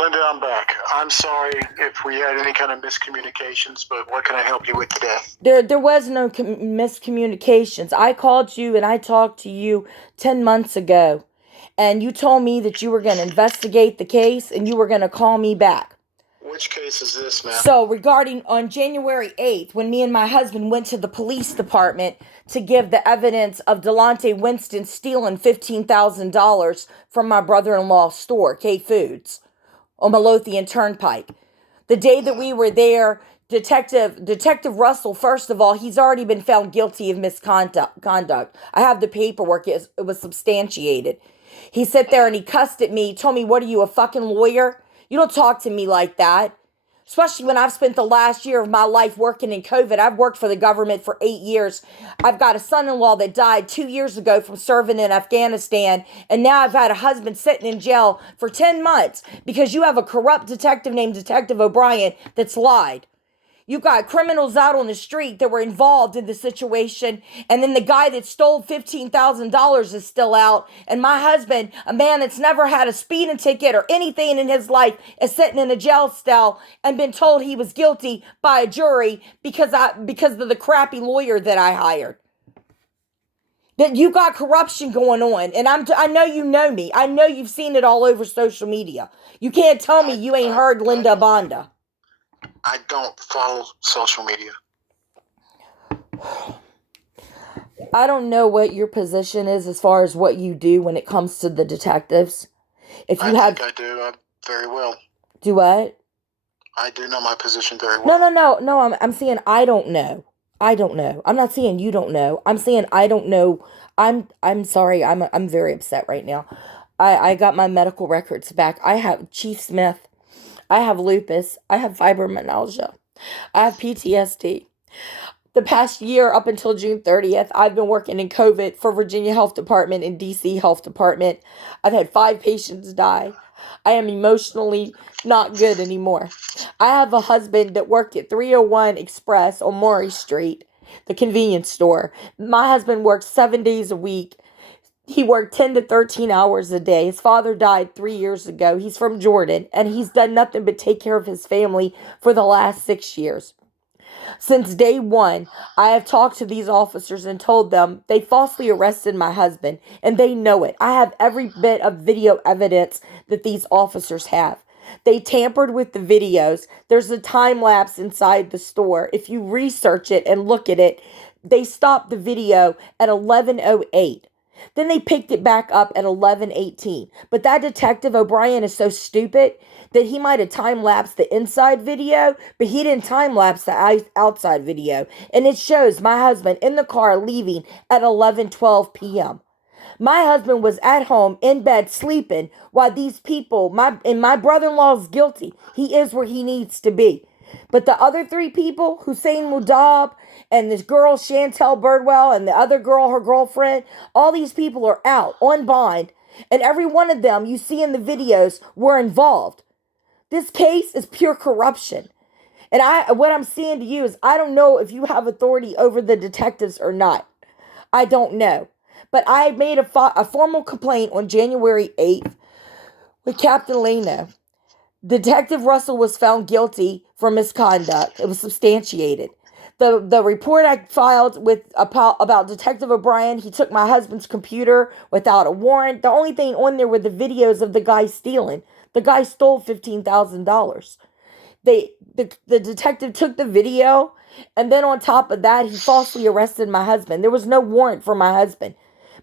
Linda, I'm back. I'm sorry if we had any kind of miscommunications, but what can I help you with today? There was no miscommunications. I called you and I talked to you 10 months ago, and you told me that you were going to investigate the case and you were going to call me back. Which case is this, ma'am? So, regarding on January 8th, when me and my husband went to the police department to give the evidence of Delonte Winston stealing $15,000 from my brother-in-law's store, K Foods, on Midlothian Turnpike. The day that we were there, Detective Russell, first of all, he's already been found guilty of misconduct. I have the paperwork. It was substantiated. He sat there and he cussed at me, told me, "What are you, a fucking lawyer? You don't talk to me like that." Especially when I've spent the last year of my life working in COVID. I've worked for the government for 8 years. I've got a son-in-law that died 2 years ago from serving in Afghanistan. And now I've had a husband sitting in jail for 10 months because you have a corrupt detective named Detective O'Brien that's lied. You've got criminals out on the street that were involved in the situation. And then the guy that stole $15,000 is still out. And my husband, a man that's never had a speeding ticket or anything in his life, is sitting in a jail cell and been told he was guilty by a jury because of the crappy lawyer that I hired. That you got corruption going on. And I know you know me. I know you've seen it all over social media. You can't tell me you ain't heard Linda Bonda. I don't follow social media. I don't know what your position is as far as what you do when it comes to the detectives. If you think I do very well. Do what? I do know my position very well. No. I'm saying I don't know. I don't know. I'm not saying you don't know. I'm saying I don't know. I'm sorry. I'm very upset right now. I got my medical records back. I have Chief Smith. I have lupus. I have fibromyalgia. I have PTSD. The past year, up until June 30th, I've been working in COVID for Virginia Health Department and DC Health Department. I've had 5 patients die. I am emotionally not good anymore. I have a husband that worked at 301 Express on Maury Street, the convenience store. My husband works 7 days a week. He worked 10 to 13 hours a day. His father died 3 years ago. He's from Jordan, and he's done nothing but take care of his family for the last 6 years. Since day one, I have talked to these officers and told them they falsely arrested my husband, and they know it. I have every bit of video evidence that these officers have. They tampered with the videos. There's a time lapse inside the store. If you research it and look at it, they stopped the video at 11:08. Then they picked it back up at 11:18. But that Detective O'Brien is so stupid that he might have time-lapsed the inside video, but he didn't time-lapse the outside video. And it shows my husband in the car leaving at 11:12 p.m. My husband was at home in bed sleeping while these people, my brother-in-law is guilty. He is where he needs to be. But the other 3 people, Hussein Mudab and this girl, Chantel Birdwell, and the other girl, her girlfriend, all these people are out on bond. And every one of them you see in the videos were involved. This case is pure corruption. And what I'm saying to you is I don't know if you have authority over the detectives or not. I don't know. But I made a formal complaint on January 8th with Captain Leno. Detective Russell was found guilty for misconduct. It was substantiated. The report I filed about Detective O'Brien, he took my husband's computer without a warrant. The only thing on there were the videos of the guy stealing. The guy stole $15,000. The detective took the video, and then on top of that, he falsely arrested my husband. There was no warrant for my husband.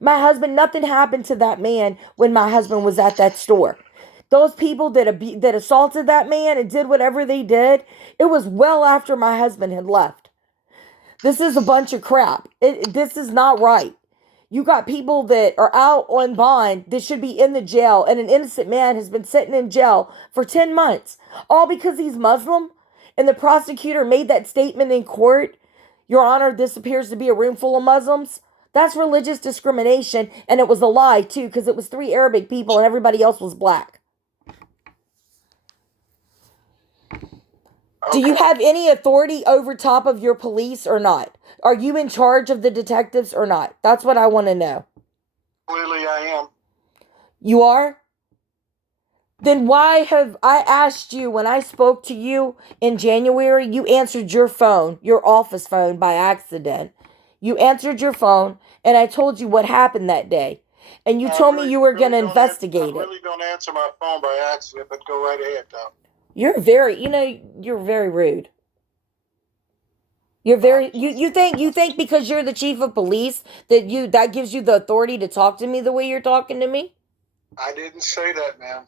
Nothing happened to that man when my husband was at that store. Those people that assaulted that man and did whatever they did, it was well after my husband had left. This is a bunch of crap. This is not right. You got people that are out on bond that should be in the jail, and an innocent man has been sitting in jail for 10 months, all because he's Muslim, and the prosecutor made that statement in court. Your Honor, this appears to be a room full of Muslims. That's religious discrimination, and it was a lie, too, because it was 3 Arabic people and everybody else was black. Do you have any authority over top of your police or not? Are you in charge of the detectives or not? That's what I want to know. Clearly I am. You are? Then why have I asked you when I spoke to you in January? You answered your phone, your office phone, by accident. You answered your phone, and I told you what happened that day. And you told me you were going to investigate I it. really don't answer my phone by accident, but go right ahead, though. You're very rude. You think because you're the chief of police that gives you the authority to talk to me the way you're talking to me? I didn't say that, ma'am.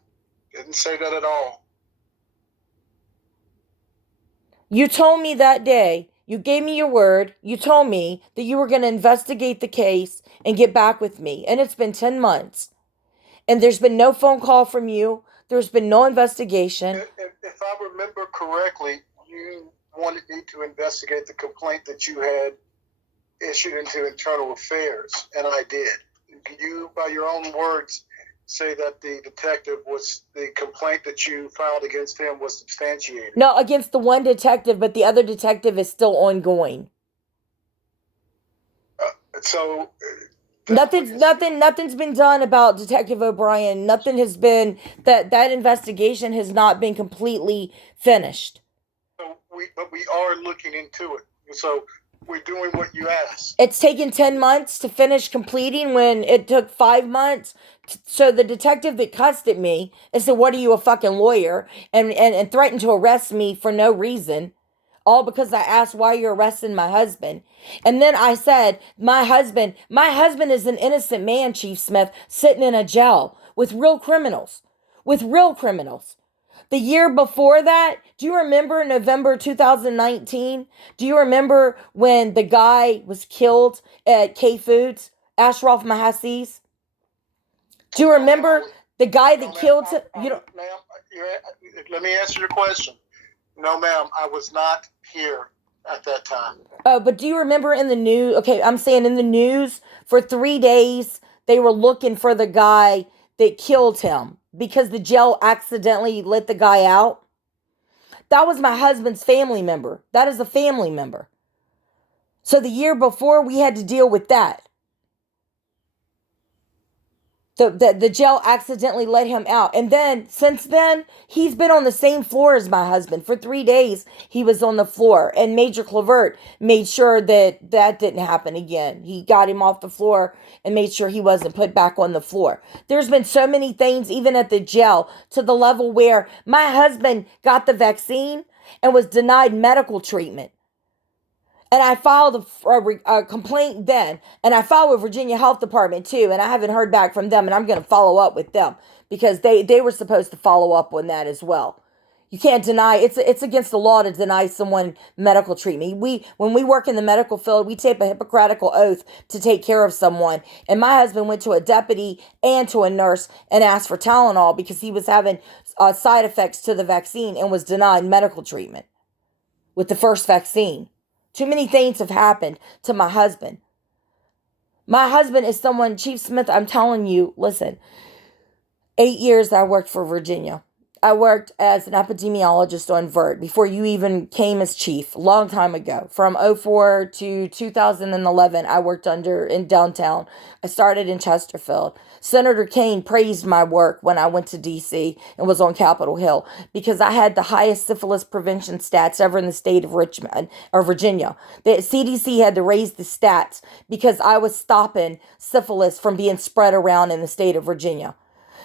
Didn't say that at all. You told me that day, you gave me your word, you told me that you were going to investigate the case and get back with me. And it's been 10 months. And there's been no phone call from you. There's been no investigation. If I remember correctly, you wanted me to investigate the complaint that you had issued into Internal Affairs, and I did. You, by your own words, say that the complaint that you filed against him was substantiated. No, against the one detective, but the other detective is still ongoing. Nothing's been done about Detective O'Brien. Nothing has been that investigation has not been completely finished. But we are looking into it. So we're doing what you asked. It's taken 10 months to finish completing when it took 5 months. So the detective that cussed at me and said, "What are you, a fucking lawyer?" and threatened to arrest me for no reason. All because I asked why you're arresting my husband. And then I said, my husband is an innocent man, Chief Smith, sitting in a jail with real criminals. The year before that, do you remember November 2019? Do you remember when the guy was killed at K Foods, Ashraf Mahassis? Do you remember the guy that killed him? Ma'am, let me answer your question. No, ma'am, I was not here at that time. Oh, but do you remember in the news? Okay, I'm saying in the news for 3 days, they were looking for the guy that killed him because the jail accidentally let the guy out. That was my husband's family member. That is a family member. So the year before, we had to deal with that. The jail accidentally let him out. And then, since then, he's been on the same floor as my husband. For 3 days, he was on the floor. And Major Clavert made sure that didn't happen again. He got him off the floor and made sure he wasn't put back on the floor. There's been so many things, even at the jail, to the level where my husband got the vaccine and was denied medical treatment. And I filed a complaint then. And I filed with Virginia Health Department too. And I haven't heard back from them. And I'm going to follow up with them because they were supposed to follow up on that as well. You can't deny, it's against the law to deny someone medical treatment. When we work in the medical field, we take a Hippocratical oath to take care of someone. And my husband went to a deputy and to a nurse and asked for Tylenol because he was having side effects to the vaccine and was denied medical treatment with the first vaccine. Too many things have happened to my husband. My husband is someone, Chief Smith, I'm telling you, listen, 8 years I worked for Virginia. I worked as an epidemiologist on VERT before you even came as chief, a long time ago. From 2004 to 2011, I worked in downtown. I started in Chesterfield. Senator Kane praised my work when I went to D.C. and was on Capitol Hill because I had the highest syphilis prevention stats ever in the state of Richmond or Virginia. The CDC had to raise the stats because I was stopping syphilis from being spread around in the state of Virginia.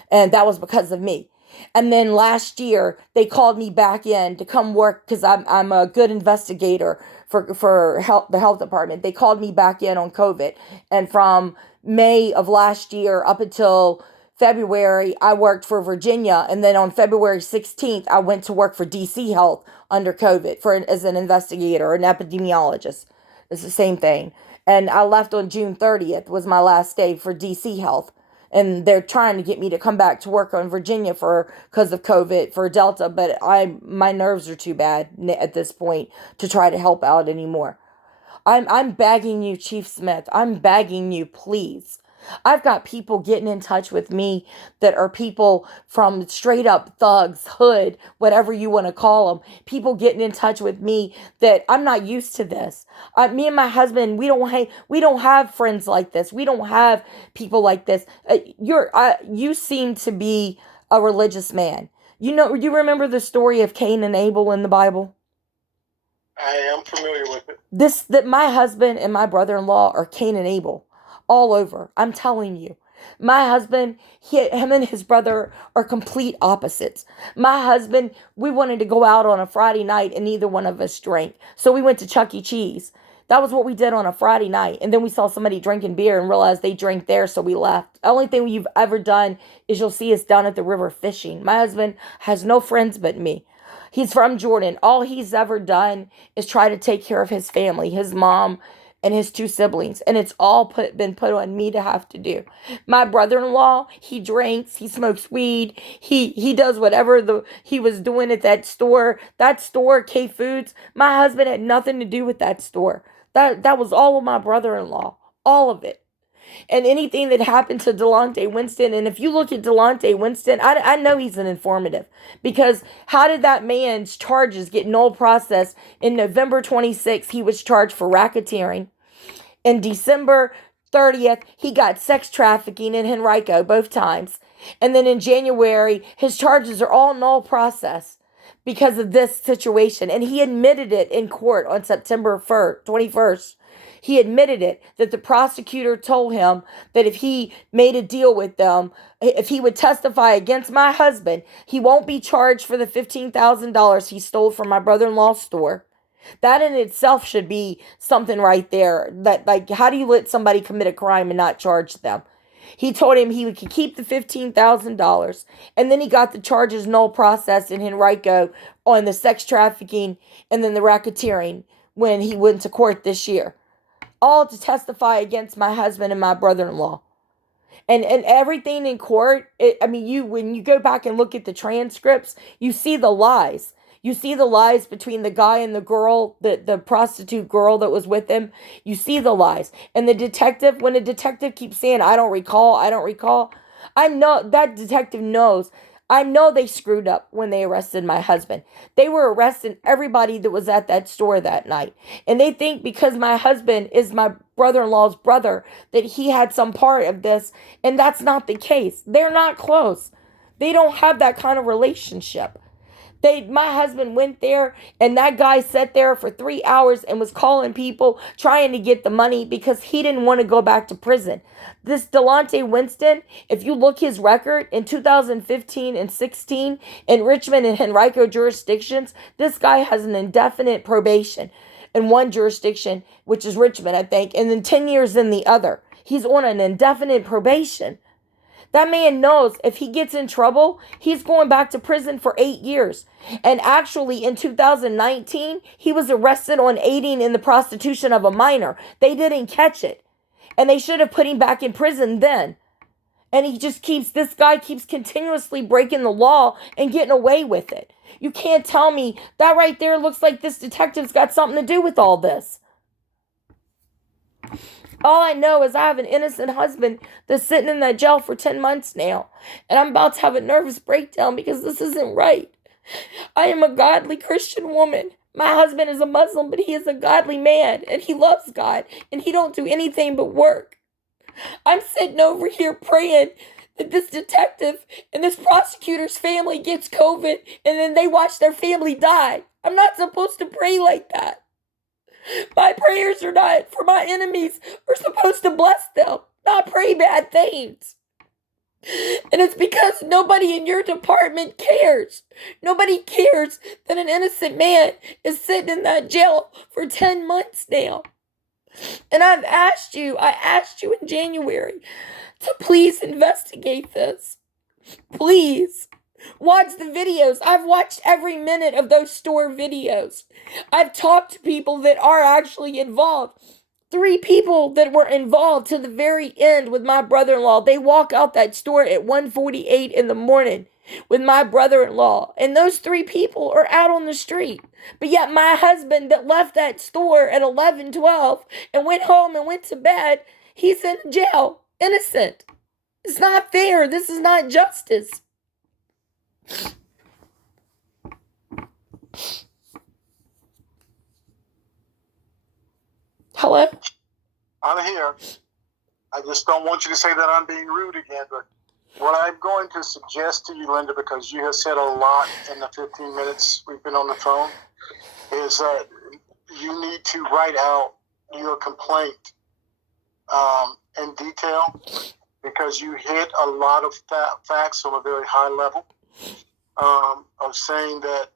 And that was because of me. And then last year, they called me back in to come work because I'm a good investigator for the health department. They called me back in on COVID. And from May of last year up until February, I worked for Virginia. And then on February 16th, I went to work for DC Health under COVID as an investigator, an epidemiologist. It's the same thing. And I left on June 30th was my last day for DC Health. And they're trying to get me to come back to work on Virginia because of COVID for Delta, but my nerves are too bad at this point to try to help out anymore. I'm begging you, Chief Smith. I'm begging you, please. I've got people getting in touch with me that are people from straight up thugs, hood, whatever you want to call them. People getting in touch with me that I'm not used to this. Me and my husband, we don't have friends like this. We don't have people like this. You seem to be a religious man. You remember the story of Cain and Abel in the Bible? I am familiar with it. That my husband and my brother-in-law are Cain and Abel all over. I'm telling you. My husband, him and his brother are complete opposites. My husband, we wanted to go out on a Friday night and neither one of us drank. So we went to Chuck E. Cheese. That was what we did on a Friday night. And then we saw somebody drinking beer and realized they drank there, so we left. The only thing you've ever done is you'll see us down at the river fishing. My husband has no friends but me. He's from Jordan. All he's ever done is try to take care of his family, his mom, and his two siblings, and it's all been put on me to have to do. My brother-in-law, he drinks, he smokes weed, he does whatever he was doing at that store. That store, K Foods, my husband had nothing to do with that store. That was all of my brother-in-law, all of it. And anything that happened to Delonte Winston, and if you look at Delonte Winston, I know he's an informative, because how did that man's charges get null processed? In November 26th, he was charged for racketeering. In December 30th, he got sex trafficking in Henrico both times. And then in January, his charges are all null processed because of this situation. And he admitted it in court on September 21st. He admitted it, that the prosecutor told him that if he made a deal with them, if he would testify against my husband, he won't be charged for the $15,000 he stole from my brother-in-law's store. That in itself should be something right there. That, like, how do you let somebody commit a crime and not charge them? He told him he could keep the $15,000, and then he got the charges null processed in Henrico on the sex trafficking and then the racketeering when he went to court this year, all to testify against my husband and my brother-in-law. And everything in court, when you go back and look at the transcripts, you see the lies. You see the lies between the guy and the girl, the prostitute girl that was with him. You see the lies. And the detective, when a detective keeps saying, I don't recall, I know that detective knows. I know they screwed up when they arrested my husband. They were arresting everybody that was at that store that night. And they think because my husband is my brother-in-law's brother that he had some part of this. And that's not the case. They're not close. They don't have that kind of relationship. My husband went there, and that guy sat there for 3 hours and was calling people trying to get the money because he didn't want to go back to prison. This Delonte Winston, if you look his record in 2015 and 16 in Richmond and Henrico jurisdictions, this guy has an indefinite probation in one jurisdiction, which is Richmond, I think, and then 10 years in the other. He's on an indefinite probation. That man knows if he gets in trouble, he's going back to prison for 8 years. And actually, in 2019, he was arrested on aiding in the prostitution of a minor. They didn't catch it. And they should have put him back in prison then. And this guy keeps continuously breaking the law and getting away with it. You can't tell me that right there looks like this detective's got something to do with all this. All I know is I have an innocent husband that's sitting in that jail for 10 months now. And I'm about to have a nervous breakdown because this isn't right. I am a godly Christian woman. My husband is a Muslim, but he is a godly man. And he loves God. And he don't do anything but work. I'm sitting over here praying that this detective and this prosecutor's family gets COVID. And then they watch their family die. I'm not supposed to pray like that. My prayers are not for my enemies. We're supposed to bless them, not pray bad things. And it's because nobody in your department cares. Nobody cares that an innocent man is sitting in that jail for 10 months now. And I asked you in January to please investigate this. Please. Watch the videos. I've watched every minute of those store videos. I've talked to people that are actually involved. 3 people that were involved to the very end with my brother-in-law. They walk out that store at 1:48 in the morning with my brother-in-law. And those 3 people are out on the street. But yet my husband that left that store at 11:12 and went home and went to bed, he's in jail, innocent. It's not fair. This is not justice. Hello? I'm here. I just don't want you to say that I'm being rude again, but What I'm going to suggest to you, Linda, because you have said a lot in the 15 minutes we've been on the phone, is that you need to write out your complaint in detail, because you hit a lot of facts on a very high level of saying that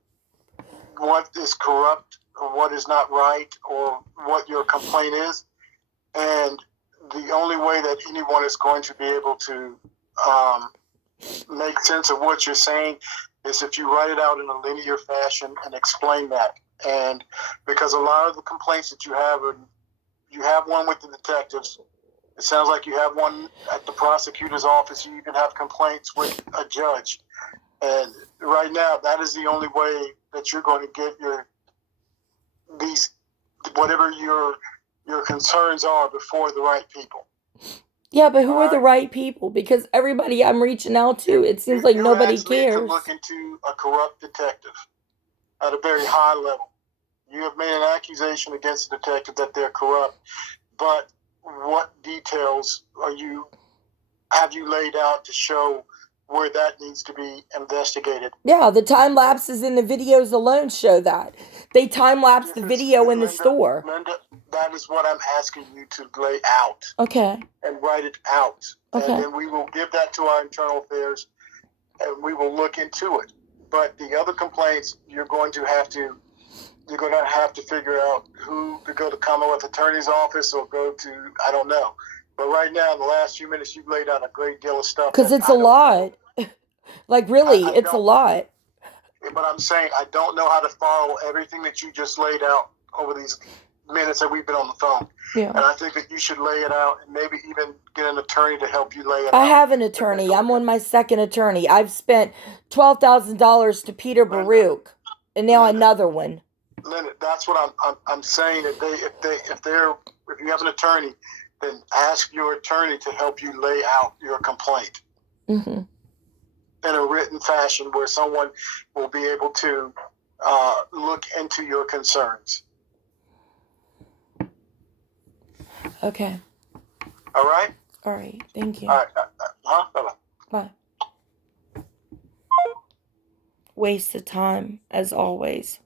what is corrupt or what is not right or what your complaint is. And the only way that anyone is going to be able to make sense of what you're saying is if you write it out in a linear fashion and explain that. And because a lot of the complaints that you have one with the detectives. It sounds like you have one at the prosecutor's office. You even have complaints with a judge. And right now, that is the only way that you're going to get whatever your concerns are before the right people. Yeah, but who are the right people? Because everybody I'm reaching out to, it seems like nobody cares. You to look into a corrupt detective at a very high level. You have made an accusation against the detective that they're corrupt, but what details have you laid out to show where that needs to be investigated? Yeah, the time lapses in the videos alone show that. They time lapse the video in the store. Linda, that is what I'm asking you to lay out. Okay. And write it out. Okay. And then we will give that to our internal affairs and we will look into it. But the other complaints, you're going to have to figure out who to go to Commonwealth Attorney's office or go to, I don't know. But right now, in the last few minutes, you've laid out a great deal of stuff. Because it's a lot. Like, really, it's a lot. But I'm saying I don't know how to follow everything that you just laid out over these minutes that we've been on the phone. Yeah. And I think that you should lay it out and maybe even get an attorney to help you lay it out. I have an attorney. I'm on my second attorney. I've spent $12,000 to Peter Baruch, and now another one. Linda, that's what I'm saying. If you have an attorney, then ask your attorney to help you lay out your complaint in a written fashion where someone will be able to look into your concerns. Okay. All right? All right. Thank you. All right. Bye-bye. Bye. Waste of time, as always.